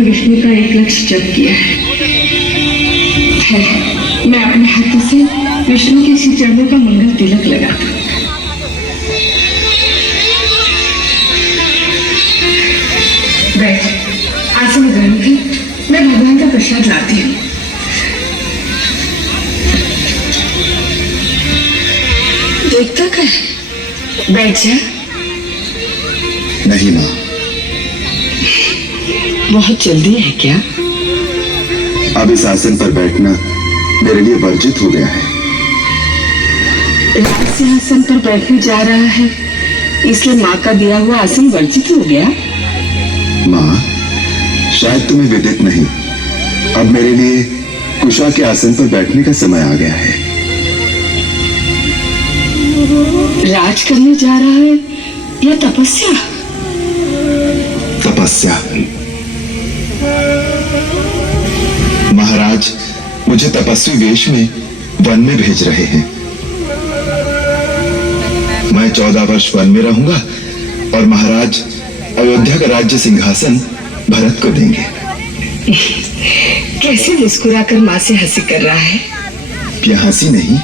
विष्णु का एक लक्ष्य जप किया है। मैं अपने हाथों से विष्णु के श्री चरणों का मंगल तिलक लगाता हूँ। बैठ, आसन ग्रहण कर, मैं भगवान का प्रसाद लाती हूँ। देखता क्या है? बैठ जा। नहीं माँ, बहुत जल्दी है क्या? अब इस आसन पर बैठना मेरे लिए वर्जित हो गया है। राज सिंहासन पर बैठने जा रहा है, इसलिए माँ का दिया हुआ आसन वर्जित हो गया? माँ, शायद तुम्हें विदित नहीं, अब मेरे लिए कुशा के आसन पर बैठने का समय आ गया है। राज करने जा रहा है या तपस्या? तपस्या। महाराज मुझे तपस्वी वेश में वन में भेज रहे हैं। मैं 14 वर्ष वन में रहूंगा और महाराज अयोध्या का राज्य सिंहासन भरत को देंगे। कैसे मुस्कुराकर माँ से हंसी कर रहा है? यह हंसी नहीं,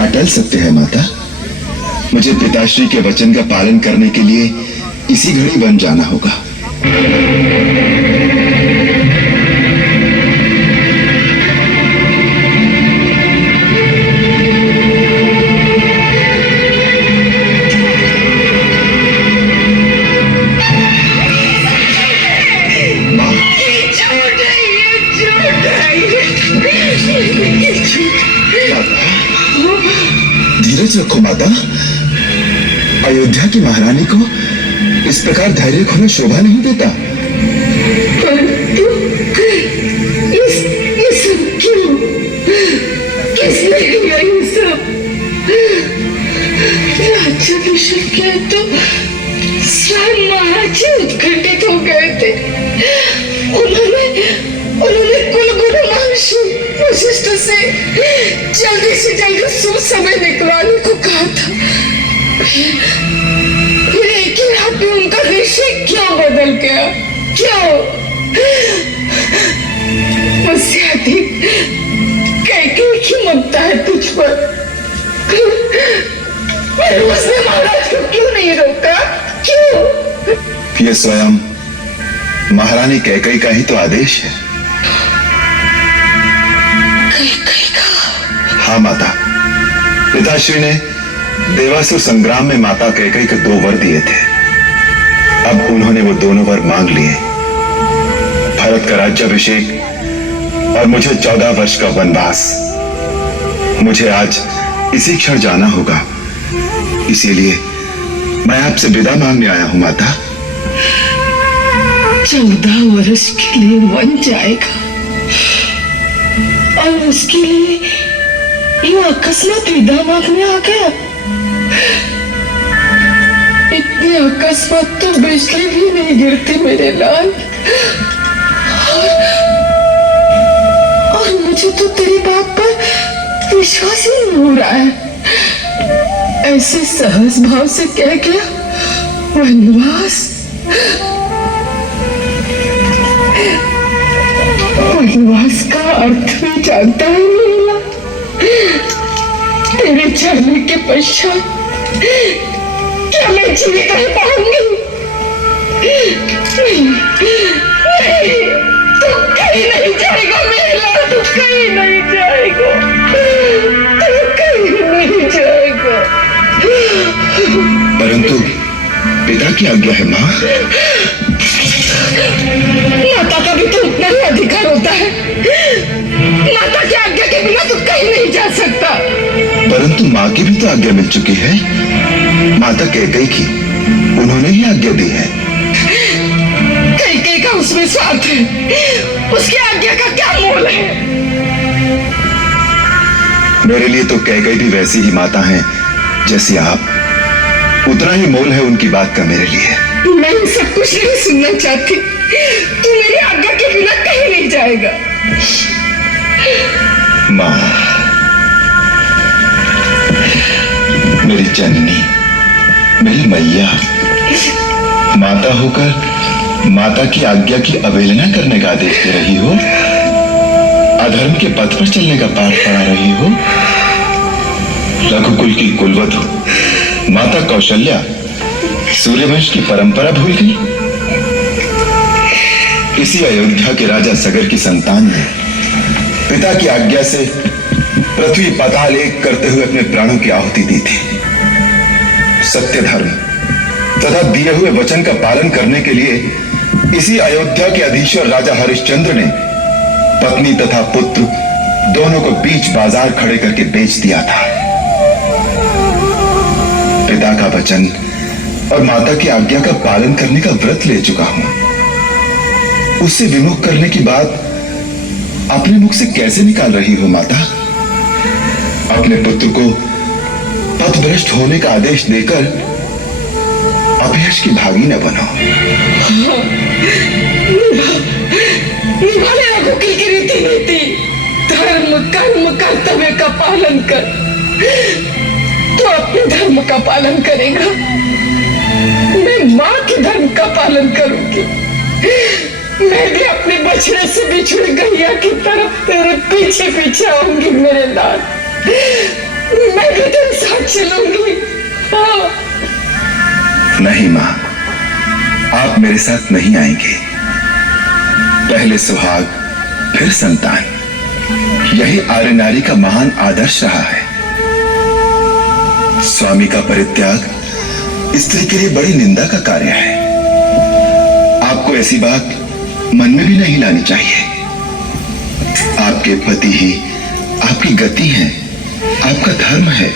अटल सत्य है माता। मुझे पिताश्री के वचन का पालन करने के लिए इसी घड़ी वन जाना होगा। धीरज रखो माता, अयोध्या की महारानी को इस प्रकार धैर्य खोना शोभा नहीं देता। ये सब क्यों? किसने किया ये सब? राजा विष्णु के तो स्वयं महाराज उत्कंठित हो गए थे। उन्होंने कुलगुरु महर्षि वशिष्ठ से जल्दी शुभ समय निकलवाने को कहा था। फिर एक ही रात में उनका निश्चय क्यों बदल गया? क्यों? मुझसे अधिक कैकेयी की ममता है तुझ पर। उसने महाराज को क्यों नहीं रोका? क्यों? ये स्वयं महारानी कैकेयी का ही तो आदेश है। हाँ माता, पिताश्री ने देवासुर संग्राम में माता कैकेयी को 2 वर दिए थे। अब उन्होंने वो दोनों वर मांग लिए, भरत का राज्याभिषेक और मुझे 14 वर्ष का वनवास। मुझे आज इसी क्षण जाना होगा, इसीलिए मैं आपसे विदा मांगने आया हूं माता। 14 वर्ष के लिए वन जाएगा और उसके लिए ये अकस्मात विदा मांगने आ गया? इतनी अकस्मात तो बिजली भी नहीं गिरती मेरे लाल। और मुझे तो तेरी बात पर विश्वास ही नहीं हो रहा है। ऐसे सहज भाव से कह गया वनवास। वनवास का अर्थ भी जानता ही नहीं। तेरे जाने के पश्चात क्या मैं जीवित रह पाऊंगी? नहीं, तू कहीं नहीं जाएगा मेरे लाल, तू कहीं नहीं जाएगा, तू कहीं नहीं जाएगा। परंतु पिता की आज्ञा है माँ। माता का भी तो उतना ही अधिकार होता है। माता की आज्ञा के बिना तू कहीं नहीं जा सकता। परंतु माँ की भी तो आज्ञा मिल चुकी है। माता कैकेयी की, उन्होंने ही आज्ञा दी है। कैकेयी का उसमें स्वार्थ है, उसकी आज्ञा का क्या मोल है? मेरे लिए तो कैकई भी वैसी ही माता हैं जैसी आप। उतना ही मोल है उनकी बात का मेरे लिए। मैं ये सब कुछ नहीं सुनना चाहती। तू मेरी आज्ञा के बिना कहीं नहीं जाएगा। माँ, मेरी जननी, मेरी मैया, माता होकर माता की आज्ञा की अवहेलना करने का आदेश दे रही हो, अधर्म के पथ पर चलने का पाठ पढ़ा रही हो। रघुकुल की कुलवधु माता कौशल्या सूर्यवंश की परंपरा भूल गई। इसी अयोध्या के राजा सगर की संतान ने पिता की आज्ञा से पृथ्वी पाताल एक करते हुए अपने प्राणों की आहुति दी थी। सत्य धर्म तथा दिए हुए वचन का पालन करने के लिए इसी अयोध्या के अधीश्वर राजा हरिश्चंद्र ने पत्नी तथा पुत्र दोनों को बीच बाजार खड़े करके बेच दिया था। पिता का वचन और माता की आज्ञा का पालन करने का व्रत ले चुका हूं। उससे विमुख करने की बात अपने मुख से कैसे निकाल रही हो माता? अपने पुत्र को पथभ्रष्ट होने का आदेश देकर अपयश की भागी न बनो। निभाने रघुकुल की रीति नीति, धर्म कर्म कर्तव्य का पालन कर। तो अपने धर्म का पालन करेगा, मैं मां के धर्म का पालन करूंगी। मैं भी अपने बछड़े से बिछुड़ गैया की तरफ तेरे पीछे पीछे आऊंगी मेरे लाल। मैं भी तेरे साथ चलूंगी। हाँ। नहीं मां, आप मेरे साथ नहीं आएंगे। पहले सुहाग फिर संतान, यही आर्य नारी का महान आदर्श रहा है। स्वामी का परित्याग स्त्री के लिए बड़ी निंदा का कार्य है। आपको ऐसी बात मन में भी नहीं लानी चाहिए। आपके पति ही आपकी गति है, आपका धर्म है।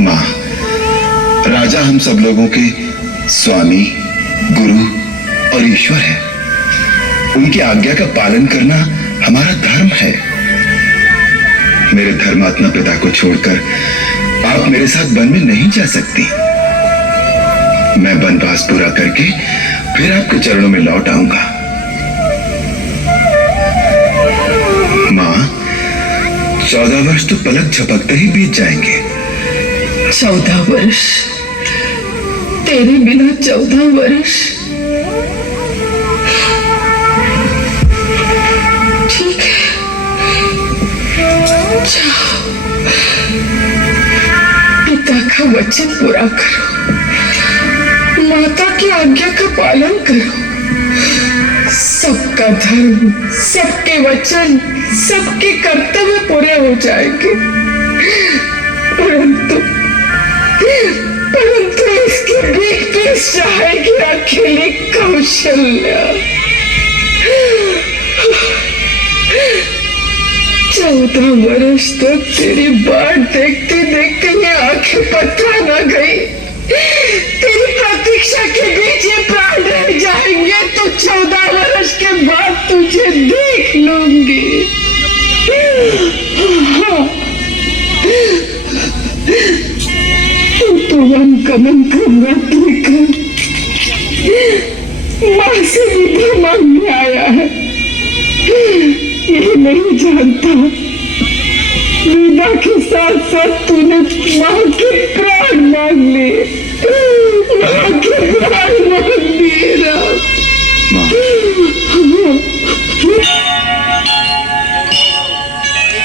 मां, राजा हम सब लोगों के स्वामी, गुरु और ईश्वर है। उनकी आज्ञा का पालन करना हमारा धर्म है। मेरे धर्मात्मा पिता को छोड़कर आप मेरे साथ वन में नहीं जा सकती। मैं वनवास पूरा करके फिर आपके चरणों में लौट आऊंगा। मां, 14 वर्ष तो पलक झपकते ही बीत जाएंगे। 14 वर्ष? तेरे बिना 14 वर्ष? ठीक है, जाओ, पिता का वचन पूरा करो, माता की आज्ञा का पालन करो। सबका धर्म, सबके वचन, सबके कर्तव्य पूरे हो जाएंगे। परंतु इसके बीच पीस जाएगी अकेली कौशल्या। 14 वर्ष तक तेरी बाट देखते देखते ये आंखें पथरा न गई। तेरी प्रतीक्षा के बीच ये प्राण रह जाएंगे तो 14 वर्ष के बाद तुझे देख लूंगी। तो वन कमन का व्रत लेकर मां से विदा मांगने आया है। ये नहीं जानता विदा के साथ साथ तूने मां के प्राण